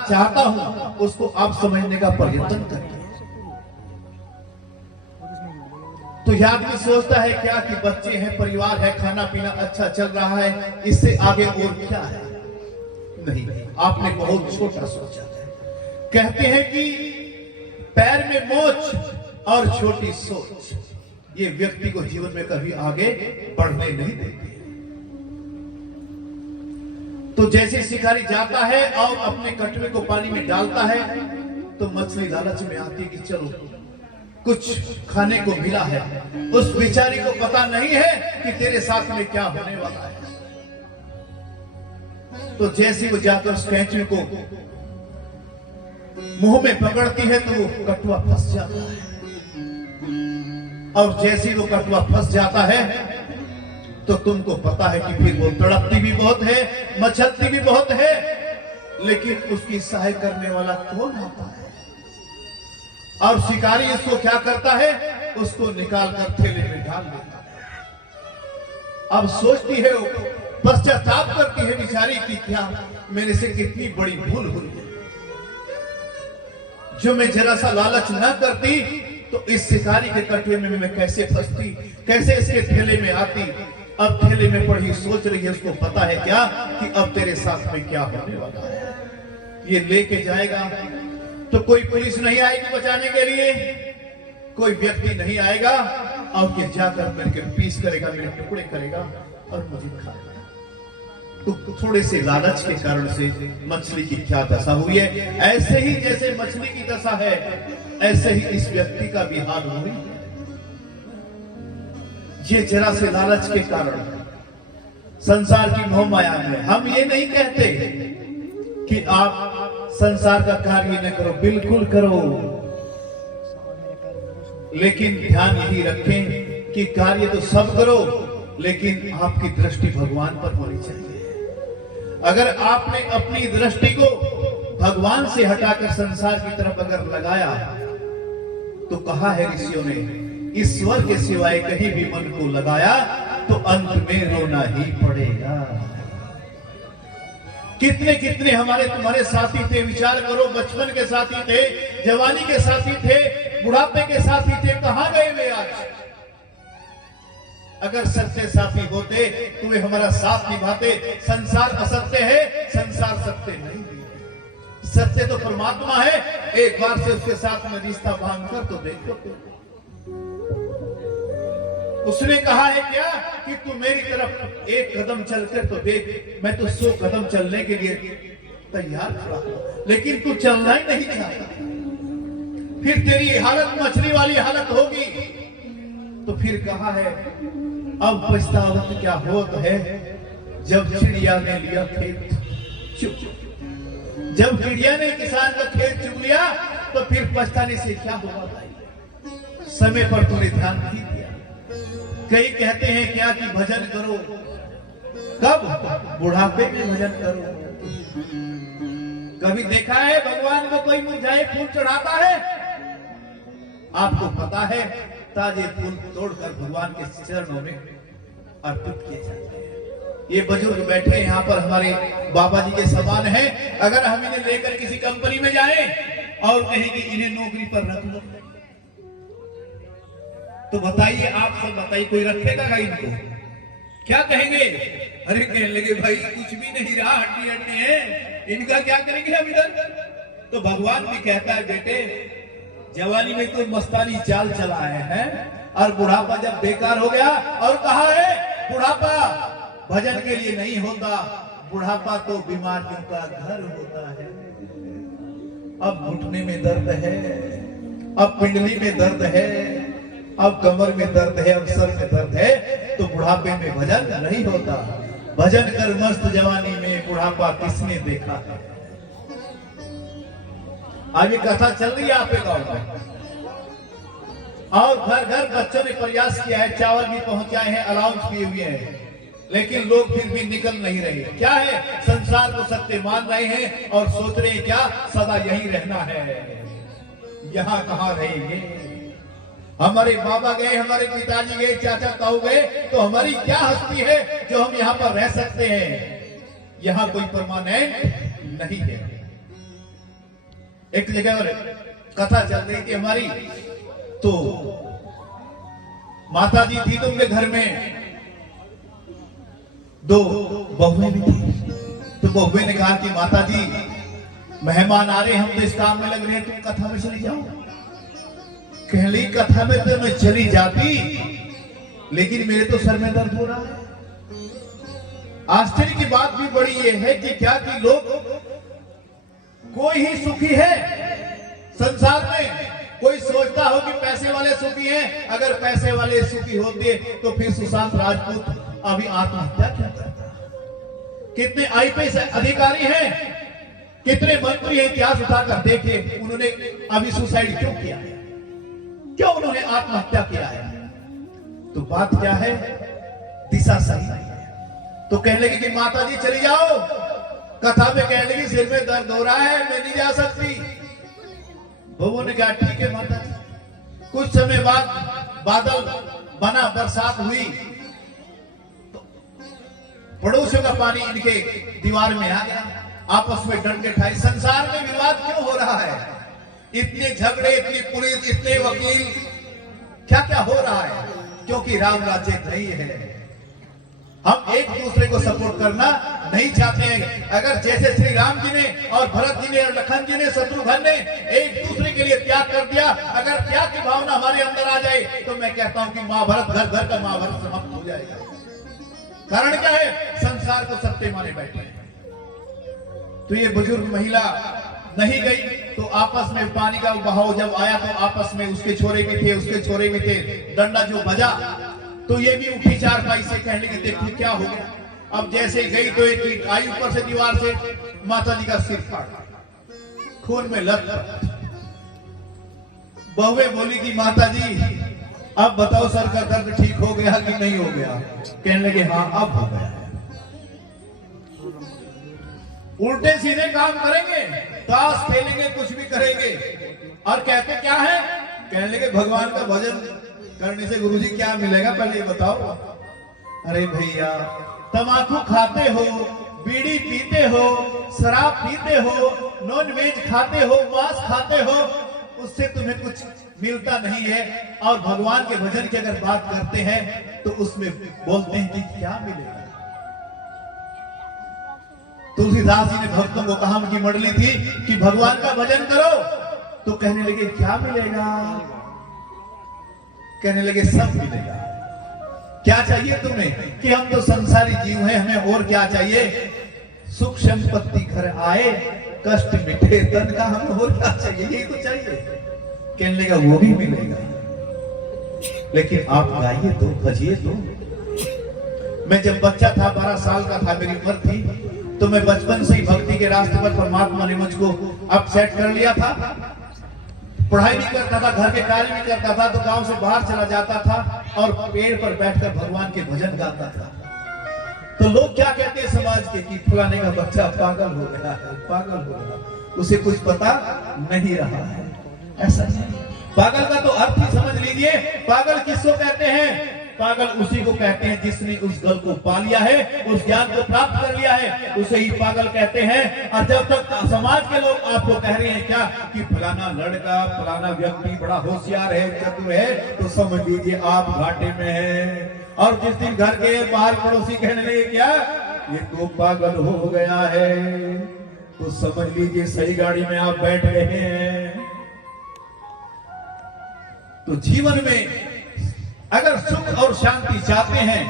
चाहता हूं उसको आप समझने का प्रयत्न करिए। तो यह आदमी सोचता है क्या कि बच्चे हैं, परिवार है, खाना पीना अच्छा चल रहा है, इससे आगे और क्या है। नहीं, आपने बहुत छोटा सोचा है। कहते हैं कि पैर में मोच और छोटी सोच ये व्यक्ति को जीवन में कभी आगे बढ़ने नहीं देती। तो जैसे शिकारी जाता है और अपने कटवे को पानी में डालता है तो मछली लालच में आती है कि चलो कुछ खाने को मिला है। उस बेचारी को पता नहीं है कि तेरे साथ में क्या होने वाला है। तो जैसे वो जाकर उस कैंचुए को मुंह में पकड़ती है तो वो कटुआ फंस जाता है, और जैसे वो कटुआ फंस जाता है तो तुमको पता है कि फिर वो तड़पती भी बहुत है, मचलती भी बहुत है, लेकिन उसकी सहायता करने वाला कौन होता है। और शिकारी इसको क्या करता है, उसको निकाल कर थैले में डाल देता है। अब सोचती है, पश्चाताप करती है बेचारी कि क्या मेरे से कितनी बड़ी भूल हुई है। जो मैं जरा सा लालच ना करती तो इस शिकारी के कटवे में मैं कैसे फंसती, कैसे इसके थैले में आती। अब थैले में पड़ी सोच रही है, उसको पता है क्या कि अब तेरे साथ में क्या होने वाला है। ये लेके जाएगा तो कोई पुलिस नहीं आएगी बचाने के लिए, कोई व्यक्ति नहीं आएगा, और ये जाकर मेरे पीस करेगा, मेरे टुकड़े करेगा और मुझे खाएगा। तो थोड़े से लालच के कारण से मछली की क्या दशा हुई है। ऐसे ही जैसे मछली की दशा है, ऐसे ही इस व्यक्ति का भी हाल हुई है। ये जरा से लालच के कारण संसार की मोह माया में। हम ये नहीं कहते कि आप संसार का कार्य न करो, बिल्कुल करो, लेकिन ध्यान यही रखें कि कार्य तो सब करो, लेकिन आपकी दृष्टि भगवान पर होनी चाहिए। अगर आपने अपनी दृष्टि को भगवान से हटाकर संसार की तरफ अगर लगाया तो कहा है ऋषियों ने, ईश्वर के सिवाय कहीं भी मन को लगाया तो अंत में रोना ही पड़ेगा। कितने कितने हमारे तुम्हारे साथी थे, विचार करो, बचपन के साथी थे, जवानी के साथी थे, बुढ़ापे के साथी थे, कहां गए वे आज। अगर सच्चे साथी होते तो वे हमारा साथ निभाते। संसार असत्य है, संसार सत्य नहीं है। सत्य तो परमात्मा है। एक बार से उसके साथ में रिश्ता बांधकर तो देखो। उसने कहा है क्या कि तू मेरी तरफ एक कदम चलकर तो देख, मैं तो 100 कदम चलने के लिए तैयार खड़ा हूं, लेकिन तू चलना ही नहीं चाहता। फिर तेरी हालत मछली वाली हालत होगी। तो फिर कहा है, अब पछतावत क्या होत है, जब चिड़िया ने लिया खेत चुग। जब चिड़िया ने किसान का खेत चुग लिया तो फिर पछताने से क्या होगा भाई। समय पर तूने ध्यान नहीं दिया। कई कहते हैं क्या कि भजन करो, कब? बुढ़ापे में भजन करो। कभी देखा है भगवान को कोई मुरझाए फूल चढ़ाता है? आपको पता है ताजे फूल तोड़कर भगवान के चरणों में अर्पित किए जाते हैं। ये बुजुर्ग बैठे यहाँ पर हमारे बाबा जी के समान हैं। अगर हम इन्हें लेकर किसी कंपनी में जाएं और कहें कि इन्हें नौकरी पर रख लो, तो बताइए, आप सब बताइए, कोई रखेगा का इनको? क्या कहेंगे? अरे कहने लगे भाई कुछ भी नहीं रहा, हड्डी हड्डी है, इनका क्या करेंगे हम इधर। तो भगवान भी कहता है, बेटे जवानी में तो मस्तानी चाल चलाए हैं, और बुढ़ापा जब बेकार हो गया, और कहा है बुढ़ापा भजन के लिए नहीं होता, बुढ़ापा तो बीमारियों का घर होता है। अब घुटने में दर्द है, अब पिंडली में दर्द है, अब कमर में दर्द है, अब सर में दर्द है, तो बुढ़ापे में भजन नहीं होता। भजन कर मस्त जवानी में, बुढ़ापा किसने देखा है। अभी कथा चल रही है आपके गांव में, और घर घर बच्चों ने प्रयास किया है, चावल भी पहुंचाए हैं, अलाउंस किए हुए हैं, लेकिन लोग फिर भी निकल नहीं रहे। क्या है, संसार को सत्य मान रहे हैं और सोच रहे हैं क्या सदा यही रहना है, यहां कहां रहेंगे। हमारे बाबा गए, हमारे पिताजी गए, चाचा ताऊ गए, तो हमारी क्या हस्ती है जो हम यहाँ पर रह सकते हैं। यहाँ कोई परमानेंट नहीं है। एक जगह और कथा चल रही थी हमारी, तो माता जी थी तो उनके घर में 2 बहुएं भी थी। तो बहुएं ने कहा कि माता जी मेहमान आ रहे, हम तो इस काम में लग रहे हैं, तुम कथा में चली जाओ। कह ली कथा में तो मैं चली जाती, लेकिन मेरे तो सर में दर्द हो रहा है। आश्चर्य की बात भी बड़ी ये है कि क्या कि लोग, कोई ही सुखी है संसार में, कोई सोचता हो कि पैसे वाले सुखी हैं। अगर पैसे वाले सुखी होते तो फिर सुशांत राजपूत अभी आत्महत्या क्यों करता? कितने आईपीएस अधिकारी हैं, कितने मंत्री हैं, इतिहास उठाकर देखे, उन्होंने अभी सुसाइड क्यों किया है? क्यों उन्होंने आत्महत्या किया है? तो बात क्या है? दिशा सही नहीं है। तो कहने लगी कि माता जी चली जाओ। कथा में कहने लगी सिर में दर्द हो रहा है, मैं नहीं जा सकती। बहू ने कहा ठीक है माता जी। कुछ समय बाद बादल बना, बरसात हुई, तो पड़ोसियों का पानी इनके दीवार में आ गया। आपस में डंडे ठाई। संसार में विवाद क्यों हो रहा है? इतने झगड़े, इतनी पुलिस, इतने वकील, क्या क्या हो रहा है? क्योंकि राम राज्य नहीं है। हम एक दूसरे को सपोर्ट करना नहीं चाहते हैं। अगर जैसे श्री राम जी ने और भरत जी ने और लखन जी ने, शत्रुघ्न ने एक दूसरे के लिए त्याग कर दिया, अगर त्याग की भावना हमारे अंदर आ जाए तो मैं कहता हूं कि महाभारत, घर घर का महाभारत समाप्त हो जाएगा। कारण क्या है? संसार को सत्य माने बैठे हैं। तो ये बुजुर्ग महिला नहीं गई, तो आपस में पानी का बहाव जब आया तो आपस में उसके छोरे भी थे, उसके छोरे भी थे, डंडा जो बजा तो ये भी उठी चारपाई से। कहने के देखो क्या हो गया। अब जैसे गई तो एक आई ऊपर से दीवार से, माता जी का सिर फाटा, खून में लथपथ। बहुए बोली कि माता जी अब बताओ सर का दर्द ठीक हो गया कि नहीं हो गया? कहने लगे हाँ अब हो गया। उल्टे सीधे काम करेंगे, ताश खेलेंगे, कुछ भी करेंगे, और कहते क्या है? कहने लगे भगवान का भजन करने से गुरुजी क्या मिलेगा, पहले बताओ। अरे भैया, तंबाकू खाते हो, बीड़ी पीते हो, शराब पीते हो, नॉन वेज खाते हो, मांस खाते हो, उससे तुम्हें कुछ मिलता नहीं है। और भगवान के भजन की अगर बात करते हैं तो उसमें बोलते हैं कि क्या मिलेगा। तुलसीदास जी ने भक्तों को कहा, उनकी मंडली थी कि भगवान का भजन करो, तो कहने लगे क्या मिलेगा? कहने लगे सब मिलेगा। क्या चाहिए तुम्हें? कि हम तो संसारी जीव हैं, हमें और क्या चाहिए? सुख संपत्ति घर आए, कष्ट मिटे तन का, हमें और क्या चाहिए? यही तो चाहिए। कहने लगा वो भी मिलेगा, लेकिन आप गाइए तो, भजिए तो। मैं जब बच्चा था, 12 साल का था, मेरी उम्र थी, तो मैं बचपन से ही भक्ति के रास्ते पर परमात्मा ने मुझको अपसेट कर लिया था। पढ़ाई भी करता था, घर के कार्य भी करता था, तो गांव से बाहर चला जाता था और पेड़ पर बैठकर भगवान के भजन गाता था। तो लोग क्या कहते हैं समाज के कि फलाने का बच्चा पागल हो गया है, पागल हो गया, उसे कुछ पता नहीं रहा है। ऐसा नहीं, पागल का तो अर्थ ही समझ लीजिए। पागल किसको कहते हैं? पागल उसी को कहते हैं जिसने उस गल को पा लिया है, उस ज्ञान को प्राप्त कर लिया है, उसे ही पागल कहते हैं। और जब तक समाज के लोग आपको कह रहे हैं क्या कि फलाना लड़का, फलाना व्यक्ति बड़ा होशियार है, चतुर है, तो समझ लीजिए आप घाटे में हैं। और जिस दिन घर के बाहर पड़ोसी कहने लगे क्या ये तो पागल हो गया है, तो समझ लीजिए सही गाड़ी में आप बैठ रहे हैं। तो जीवन में अगर सुख और शांति चाहते हैं